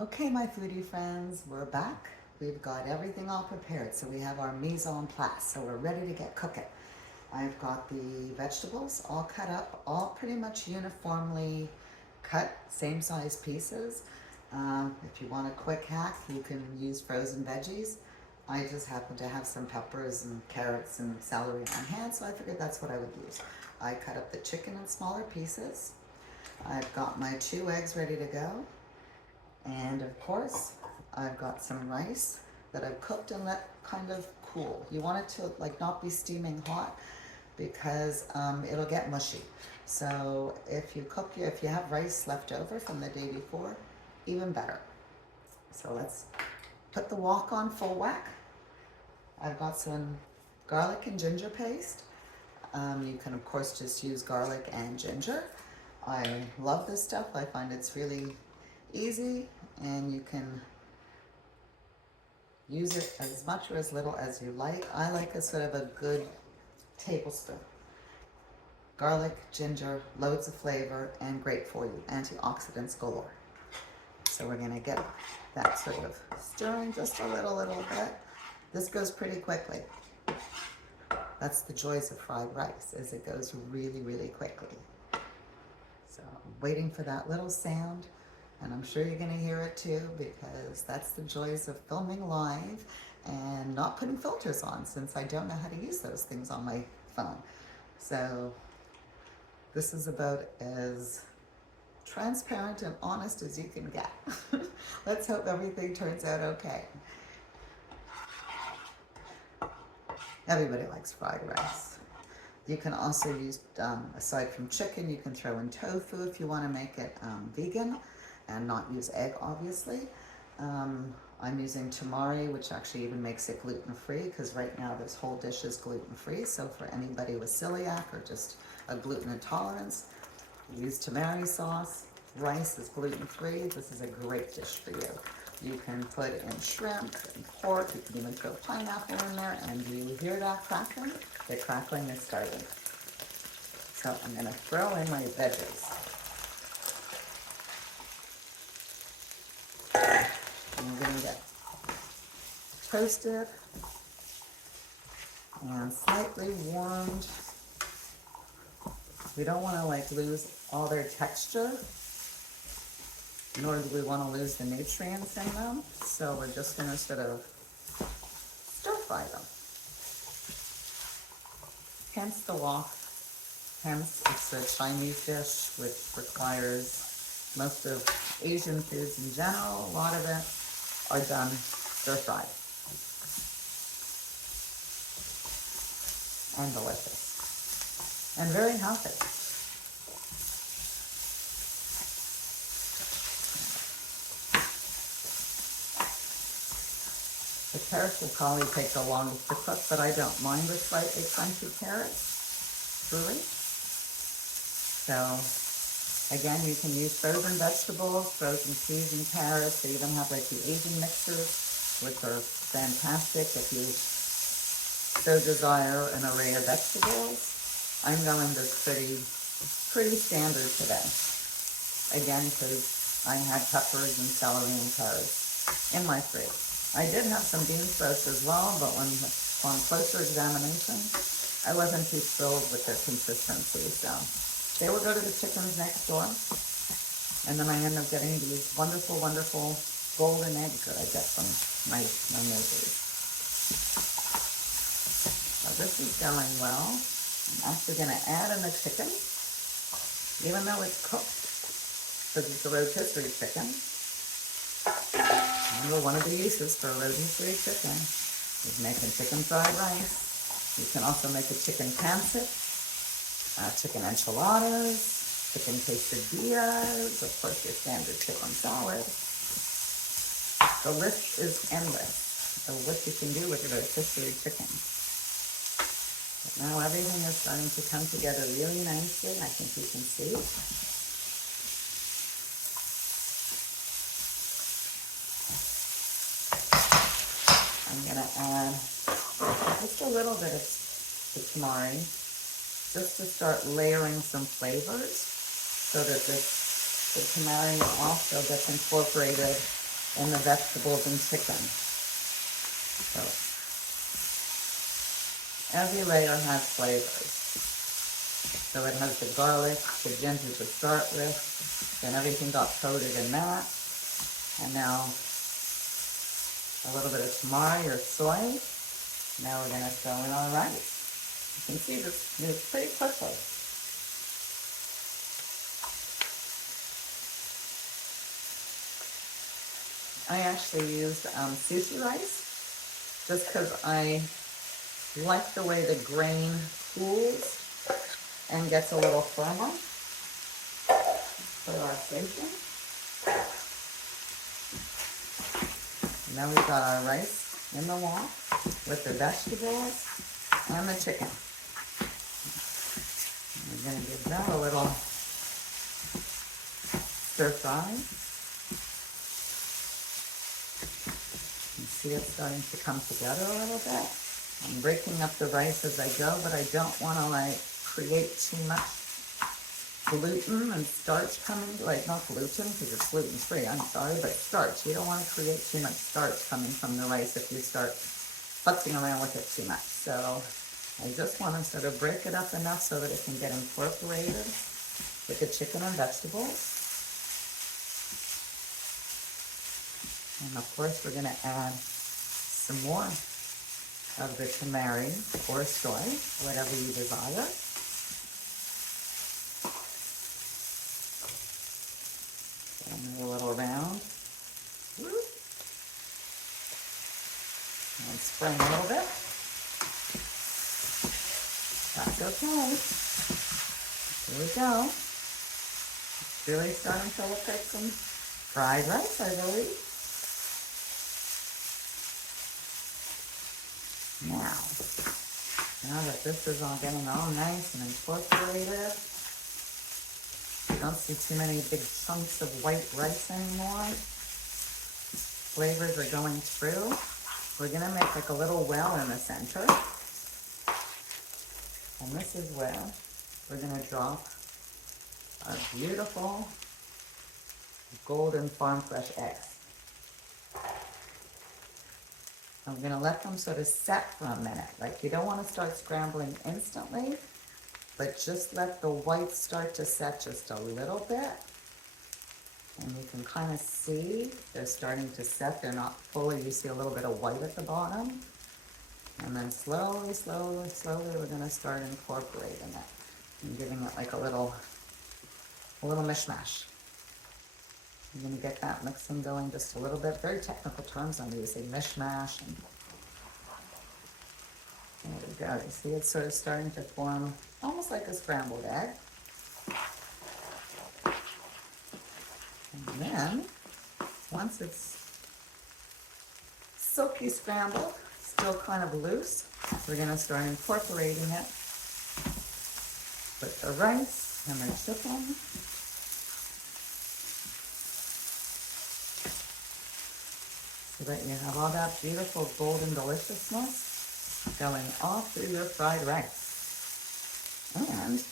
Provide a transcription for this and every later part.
Okay, my foodie friends, we're back. We've got everything all prepared. So we have our mise en place. So we're ready to get cooking. I've got the vegetables all cut up, all pretty much uniformly cut, same size pieces. If you want a quick hack, you can use frozen veggies. I just happen to have some peppers and carrots and celery on hand, so I figured that's what I would use. I cut up the chicken in smaller pieces. I've got my 2 eggs ready to go. And of course, I've got some rice that I've cooked and let kind of cool. You want it to like not be steaming hot because it'll get mushy. So if you have rice left over from the day before, even better. So let's put the wok on full whack. I've got some garlic and ginger paste. You can of course just use garlic and ginger. I love this stuff. I find it's really easy and you can use it as much or as little as you like. I like a sort of a good tablespoon. Garlic, ginger, loads of flavor, and great for you. Antioxidants galore. So we're gonna get that sort of stirring just a little bit. This goes pretty quickly. That's the joys of fried rice, is it goes really, really quickly. So I'm waiting for that little sound, and I'm sure you're gonna hear it too, because that's the joys of filming live and not putting filters on, since I don't know how to use those things on my phone. So this is about as transparent and honest as you can get. Let's hope everything turns out okay. Everybody likes fried rice. You can also use, aside from chicken, you can throw in tofu if you want to make it vegan and not use egg, obviously. I'm using tamari, which actually even makes it gluten-free, because right now this whole dish is gluten-free. So for anybody with celiac or just a gluten intolerance, use tamari sauce. Rice is gluten-free. This is a great dish for you. You can put in shrimp and pork. You can even throw pineapple in there. And do you hear that crackling? The crackling is starting. So I'm going to throw in my veggies. And we're going to get toasted and slightly warmed. We don't want to like lose all their texture, nor do we want to lose the nutrients in them. So we're just going to sort of stir fry them. Hence the wok. Hence it's a Chinese dish which requires most of Asian foods in general. A lot of it are done stir fried and delicious and very healthy. The carrots will probably take the longest to cook, but I don't mind with slightly crunchy carrots, truly. So again, you can use frozen vegetables, frozen peas and carrots. They even have like the Asian mixers, which are fantastic if you so desire an array of vegetables. I'm going this pretty standard today. Again, because I had peppers and celery and carrots in my fridge. I did have some bean sprouts as well, but on closer examination, I wasn't too thrilled with their consistency. So they will go to the chickens next door. And then I end up getting these wonderful, wonderful golden eggs that I get from my neighbors. So this is going well. I'm actually going to add in the chicken, even though it's cooked, because it's a rotisserie chicken. Remember, one of the uses for a rotisserie chicken is making chicken fried rice. You can also make a chicken pancit, chicken enchiladas, chicken quesadillas, of course your standard chicken salad. The list is endless of what you can do with a rotisserie chicken. But now everything is starting to come together really nicely. I think you can see. I'm going to add just a little bit of the tamari, just to start layering some flavors, so that the tamari also gets incorporated in the vegetables and chicken. So every layer has flavors. So it has the garlic, the ginger to start with, then everything got coated in that, and now a little bit of tamari or soy. Now we're going to throw in our rice. You can see this moves pretty quickly. I actually used sushi rice just because I like the way the grain cools and gets a little firmer for our station. Now we've got our rice in the wok with the vegetables and the chicken. We're going to give that a little stir fry. You see it starting to come together a little bit. I'm breaking up the rice as I go, but I don't want to create too much gluten and starch coming, not gluten because it's gluten free, I'm sorry, but starch. You don't want to create too much starch coming from the rice if you start futzing around with it too much. So I just want to sort of break it up enough so that it can get incorporated with the chicken and vegetables. And of course we're going to add some more of the tamari or soy, whatever you desire. And a little round. And spring a little bit. That's okay. Here we go. It's really starting to look like some fried rice, I believe. Now that this is all getting all nice and incorporated, you don't see too many big chunks of white rice anymore. Flavors are going through. We're going to make a little well in the center. And this is where we're going to drop our beautiful golden farm fresh eggs. I'm going to let them sort of set for a minute. You don't want to start scrambling instantly, but just let the whites start to set just a little bit. And you can kind of see they're starting to set. They're not fully, you see a little bit of white at the bottom. And then slowly, slowly, slowly, we're going to start incorporating it and giving it a little mishmash. I'm going to get that mixing going just a little bit. Very technical terms I'm using, mishmash. And there we go. You see it's sort of starting to form almost like a scrambled egg. And then, once it's silky scrambled, still kind of loose, we're going to start incorporating it with the rice and the chicken. So that you have all that beautiful golden deliciousness going all through your fried rice. And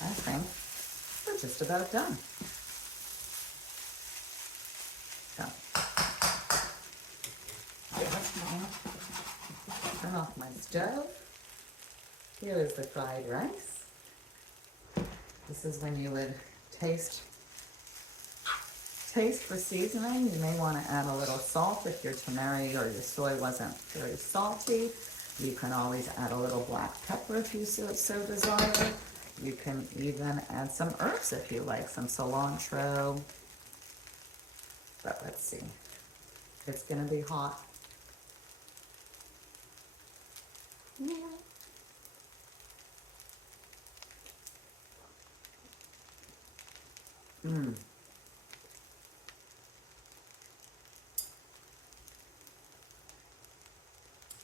I think we're just about done. So, turn off my stove. Here is the fried rice. This is when you would taste for seasoning. You may want to add a little salt if your tamari or your soy wasn't very salty. You can always add a little black pepper if you so desire. You can even add some herbs if you like, some cilantro. But let's see. It's going to be hot. Yeah.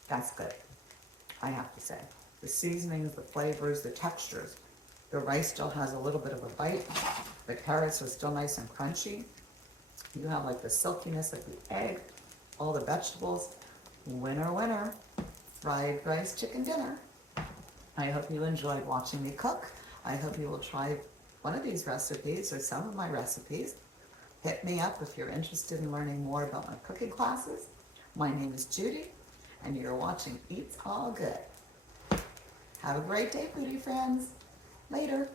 That's good, I have to say. The seasonings, the flavors, the textures. The rice still has a little bit of a bite. The carrots are still nice and crunchy. You have the silkiness of the egg, all the vegetables. Winner, winner. Fried rice chicken dinner. I hope you enjoyed watching me cook. I hope you will try one of these recipes or some of my recipes, hit me up if you're interested in learning more about my cooking classes. My name is Judy, and you're watching Eats All Good. Have a great day, foodie friends. Later.